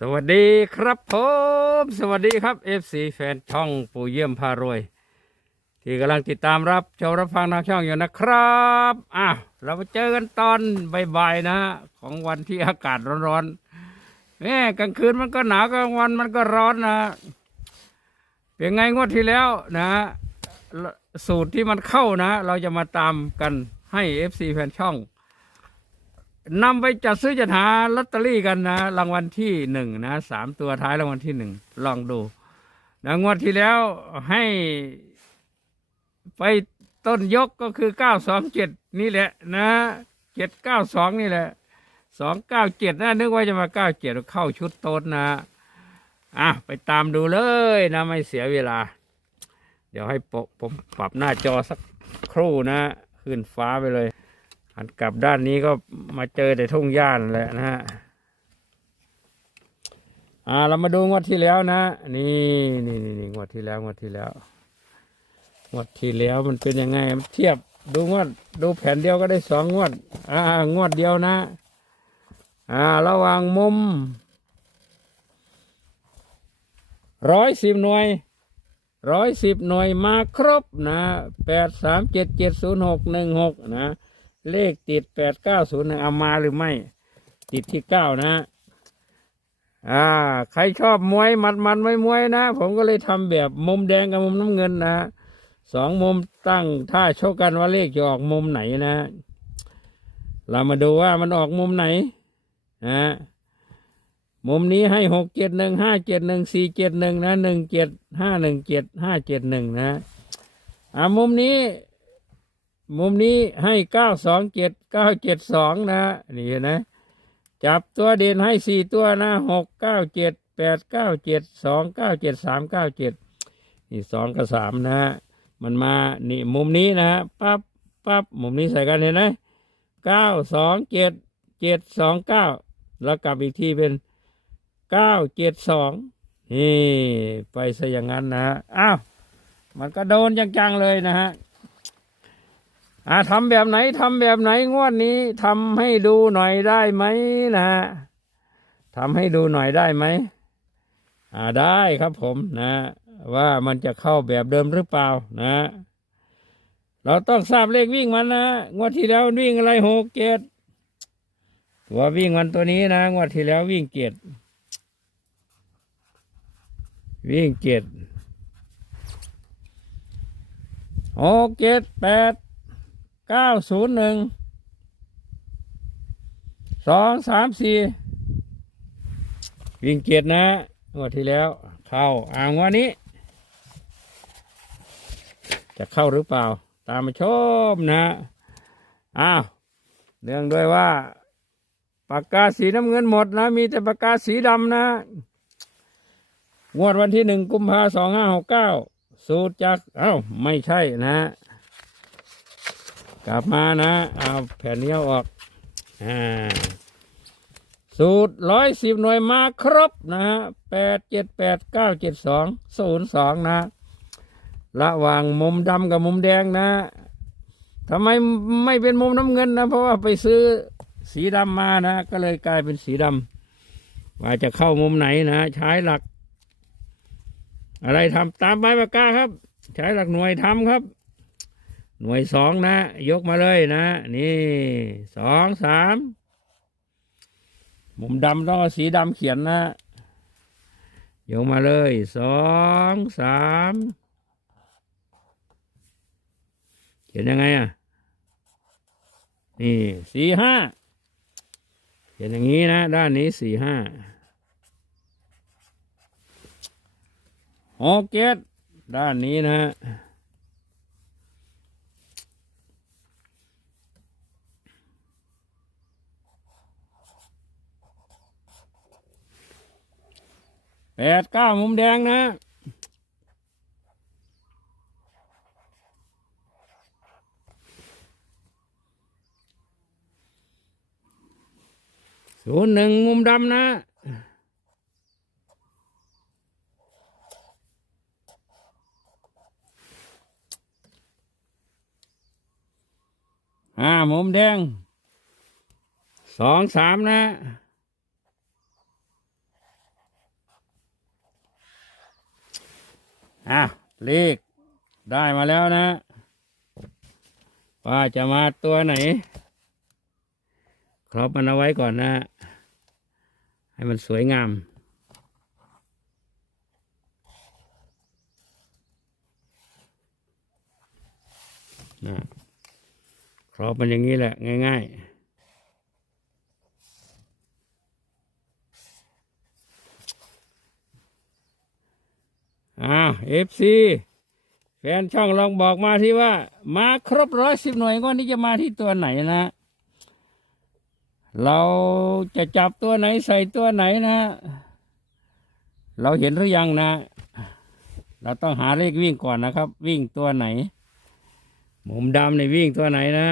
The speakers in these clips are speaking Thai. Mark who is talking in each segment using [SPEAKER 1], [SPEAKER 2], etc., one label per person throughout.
[SPEAKER 1] สวัสดีครับผมสวัสดีครับ FC แฟนช่องปู่เยี่ยมพารวย ที่กำลังติดตามรับชมรับฟังทางช่องอยู่นะครับอะเรามาเจอกันตอนบ่ายๆนะของวันที่อากาศร้อนๆแหมกลางคืนมันก็หนาวกลางวันมันก็ร้อนนะเป็นไงงวดที่แล้วนะฮะสูตรที่มันเข้านะ เราจะมาตามกันให้ FC แฟนช่อง นำไปจัดซื้อจัดหาลอตเตอรี่กันนะ รางวัลที่หนึ่งนะสามตัวท้ายรางวัลที่หนึ่งลองดูนะงวดที่แล้วให้ไปต้นยกก็คือเก้าสองเจ็ดนี่แหละนะเจ็ดเก้าสองนี่แหละสองเก้าเจ็ดนะนึกว่าจะมาเก้าเจ็ดเข้าชุดโต๊ดนะอะไปตามดูเลยนะไม่เสียเวลา เดี๋ยวให้ปผมปรับหน้าจอสักครู่นะ ขึ้นฟ้าไปเลย หันกลับด้านนี้ก็มาเจอแต่ทุ่งหญ้านั่นแหละนะฮะอ่าเรามาดูงวดที่แล้วนะ นี่นี่นี่นี่งวดที่แล้วงวดที่แล้วงวดที่แล้วมันเป็นยังไงมันเทียบดูงวดดูแผ่นเดียวก็ได้สองงวด อ่างวดเดียวนะ อ่า ระหว่างมุมร้อยสิบหน่วยร้อยสิบหน่วยมาครบนะแปดสามเจ็ดเจ็ดศูนย์หกหนึ่งหกนะ เลขติดแปดเก้าศูนย์เอามาหรือไม่ ติดที่เก้านะ อ่า ใครชอบมวยมัดมันไม่มวยนะ ผมก็เลยทำแบบมุมแดงกับมุมน้ำเงินนะสองมุมตั้งท่าโชกกันว่าเลขจะออกมุมไหนนะ เรามาดูว่ามันออกมุมไหนนะมุมนี้ให้หกเจ็ดหนึ่งห้าเจ็ดหนึ่งสี่เจ็ดหนึ่งนะหนึ่งเจ็ดห้าหนึ่งเจ็ดห้าเจ็ดหนึ่งนะอ่ามุมนี้ มุมนี้ให้เก้าสองเจ็ดเก้าเจ็ดสองนะนี่นะ จับตัวเด่นให้สี่ตัวนะหกเก้าเจ็ดแปดเก้าเจ็ดสองเก้าเจ็ดสามเก้าเจ็ดนี่สองกับสามนะ มันมานี่มุมนี้นะปั๊บปั๊บมุมนี้ใส่กันเห็นไหมเก้าสองเจ็ดเจ็ดสองเก้าแล้วกลับอีกทีเป็นเก้าเจ็ดสองนี่ไปซะอย่างนั้นนะอ้าวมันก็โดนจังๆเลยนะฮะ อ่าทำแบบไหนทำแบบไหนงวดนี้ทำให้ดูหน่อยได้ไหมนะฮะทำให้ดูหน่อยได้ไหมอ่าได้ครับผมนะ ว่ามันจะเข้าแบบเดิมหรือเปล่านะ เราต้องทราบเลขวิ่งมันนะงวดที่แล้ววิ่งอะไรหกเจ็ดตัววิ่งมันตัวนี้นะงวดที่แล้ววิ่งเจ็ดวิ่งเจ็ดหกเจ็ดแปด เก้าศูนย์หนึ่งสองสามสี่วิ่งเกียรตินะงวดที่แล้ว เข้าอ่างวันนี้ จะเข้าหรือเปล่า ตามมาชมนะอ้าวเนื่องด้วยว่าปากกาสีน้ำเงินหมดนะ มีแต่ปากกาสีดำนะ งวดวันที่หนึ่งกุมภาสองห้าหกเก้าสูตรจาก เอ้า ไม่ใช่นะ กลับมานะ เอาแผ่นนี้เอออกอ่าสูตรร้อยสิบหน่วยมาครบนะฮะแปดเจ็ดแปดเก้าเจ็ดสองศูนย์สองนะระหว่างมุมดำกับมุมแดงนะทำไมไม่เป็นมุมน้ำเงินนะ เพราะว่าไปซื้อสีดำมานะ ก็เลยกลายเป็นสีดำว่าจะเข้ามุมไหนนะ ใช้หลัก อะไรทำตามใบปากกาครับ ใช้หลักหน่วยทำครับ หน่วยสองนะ ยกมาเลยนะ นี่สองสามมุมดำต้องเอาสีดำเขียนนะ ยกมาเลยสองสามเขียนยังไงอะ นี่สี่ห้าเขียนอย่างนี้นะ ด้านนี้สี่ห้าหกเจ็ดด้านนี้นะ แปดเก้ามุมแดงนะ ศูนย์หนึ่งมุมดำนะอ่ามุมแดง สองสามนะ อะเลขได้มาแล้วนะว่าจะมาตัวไหน ครอบมันเอาไว้ก่อนนะ ให้มันสวยงาม นะครอบมันอย่างนี้แหละ ง่าย ๆ อ่าเอฟซีแฟนช่องลองบอกมาที่ว่า มาครบร้อยสิบหน่วยงวดนี้จะมาที่ตัวไหนนะ เราจะจับตัวไหนใส่ตัวไหนนะ เราเห็นหรือยังนะ เราต้องหาเลขวิ่งก่อนนะครับ วิ่งตัวไหนหมุมดำในวิ่งตัวไหนนะ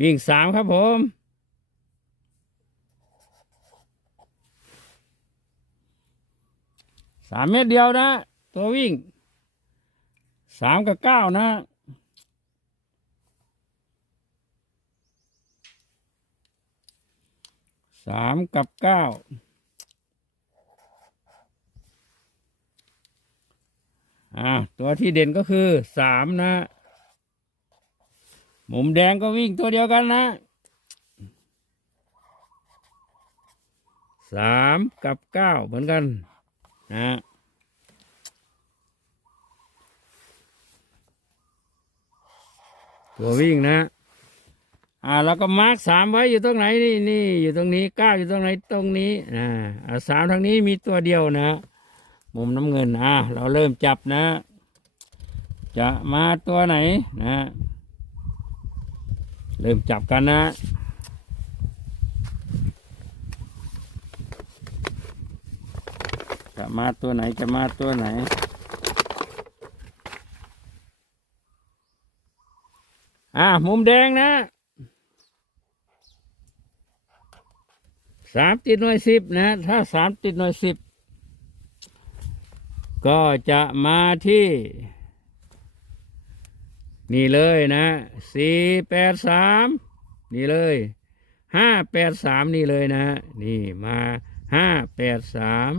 [SPEAKER 1] วิ่งสามครับผม สามเมตรเดียวนะ ตัววิ่งสามกับเก้านะสามกับเก้าอ่าตัวที่เด่นก็คือสามนะ มุมแดงก็วิ่งตัวเดียวกันนะสามกับเก้าเหมือนกัน นะตัววิ่งนะ อ่าแล้วก็มาร์กสามไว้อยู่ตรงไหนนี่นี่อยู่ตรงนี้เก้าอยู่ตรงไหนตรงนี้อ่าอ่าสามทางนี้มีตัวเดียวนะ มุมน้ำเงินอ่าเราเริ่มจับนะ จะมาตัวไหนนะ เริ่มจับกันนะ จะ มาตัวไหนจะมาตัวไหน อ่ามุมแดงนะสามติดหน่วยสิบนะ ถ้าสามติดหน่วยสิบก็จะมาที่ นี่เลยนะสี่แปดสามนี่เลยห้าแปดสามนี่เลยนะ นี่มาห้าแปดสาม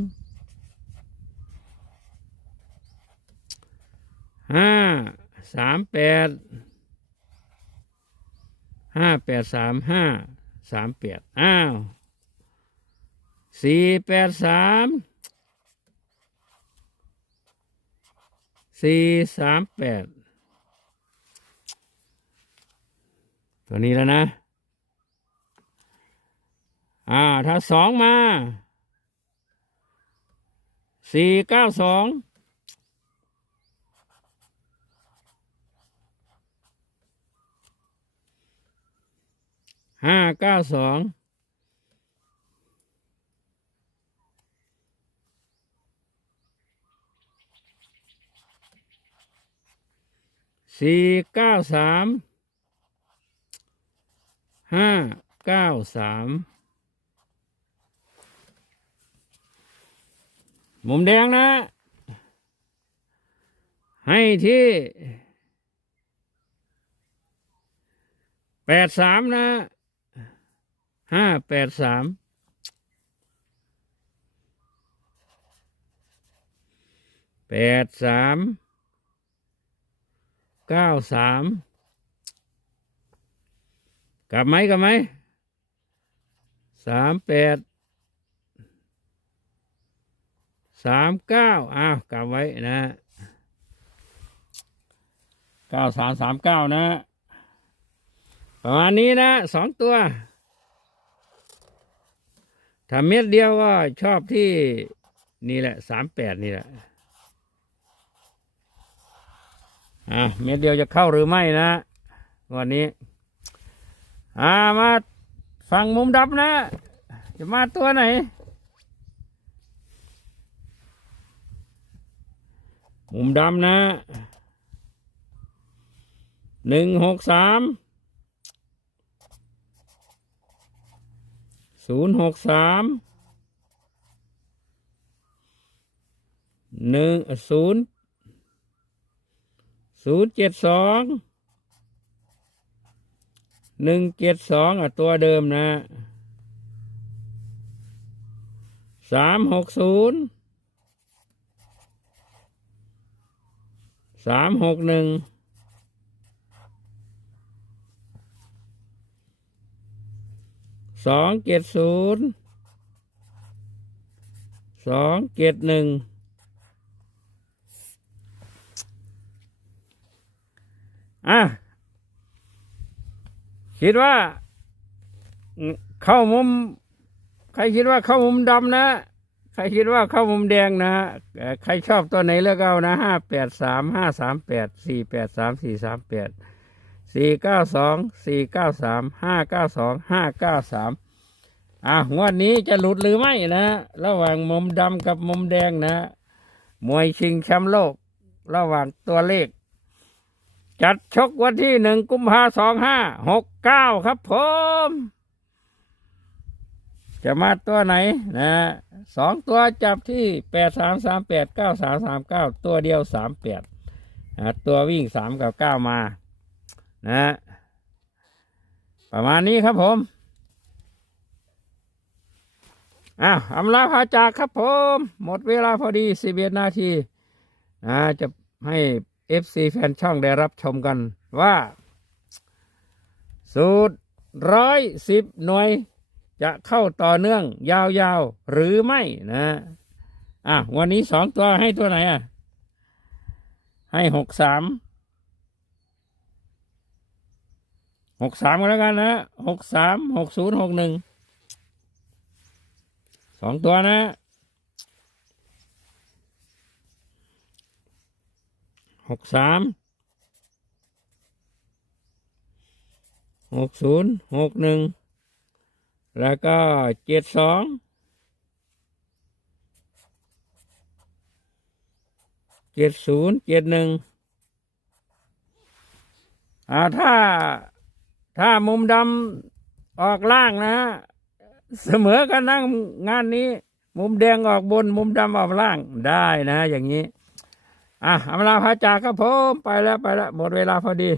[SPEAKER 1] ห้าสามแปดห้าแปดสามห้าสามแปดอ้าวสี่แปดสามสี่สามแปดตัวนี้แล้วนะ อ่า ถ้าสองมาสี่เก้าสอง ห้าเก้าสองสี่เก้าสามห้าเก้าสามมุมแดงนะ ให้ที่แปดสามนะ ห้าแปดสามแปดสามเก้าสามกลับไหมกลับไหมสามแปดสามเก้าอ้าวกลับไว้นะเก้าสามสามเก้านะ ประมาณนี้นะสองตัว ถ้าเม็ดเดียวก็ชอบที่นี่แหละสามแปดนี่แหละ อะเม็ดเดียวจะเข้าหรือไม่นะวันนี้ อ่ามาฝั่งมุมดับนะ จะมาตัวไหน มุมดำนะหนึ่งหกสาม ศูนย์หกสามหนึ่งศูนย์ศูนย์เจ็ดสองหนึ่งเจ็ดสองตัวเดิมนะสามหกศูนย์สามหกหนึ่ง สองเจ็ดศูนย์สองเจ็ดหนึ่งอะคิดว่า เข้ามุม ใครคิดว่าเข้ามุมดำนะ ใครคิดว่าเข้ามุมแดงนะ ใครชอบตัวไหนเลือกเอานะห้าแปดสามห้าสามแปดสี่แปดสามสี่สามแปด สี่เก้าสองสี่เก้าสามห้าเก้าสองห้าเก้าสามอะงวดนี้จะหลุดหรือไม่นะ ระหว่างมุมดำกับมุมแดงนะ มวยชิงแชมป์โลก ระหว่างตัวเลข จัดชกวันที่หนึ่งกุมภาสองห้าหกเก้าครับผม จะมาตัวไหนนะสองตัวจับที่แปดสามสามแปดเก้าสามสามเก้าตัวเดียวสามแปดตัววิ่งสามกับเก้ามา นะประมาณนี้ครับผมอ้าวอำลาพาจากครับผม หมดเวลาพอดีสิบเอ็ดนาทีนะจะให้เอฟซีแฟนช่องได้รับชมกันว่า สูตรร้อยสิบหน่วย จะเข้าต่อเนื่อง ยาวๆ หรือไม่นะอะวันนี้สองตัวให้ตัวไหนอะ ให้หกสาม หกสามกันแล้วกันนะหกสามหกศูนย์หกหนึ่งสองตัวนะหกสามหกศูนย์หกหนึ่งแล้วก็เจ็ดสองเจ็ดศูนย์เจ็ดหนึ่งอ่าถ้า ถ้ามุมดำออกล่างนะเสมอกันนั่งงานนี้ มุมแดงออกบน มุมดำออกล่างได้นะ อย่างนี้ อะอำลาพาจากครับผมไปแล้วไปแล้วหมดเวลาพอดี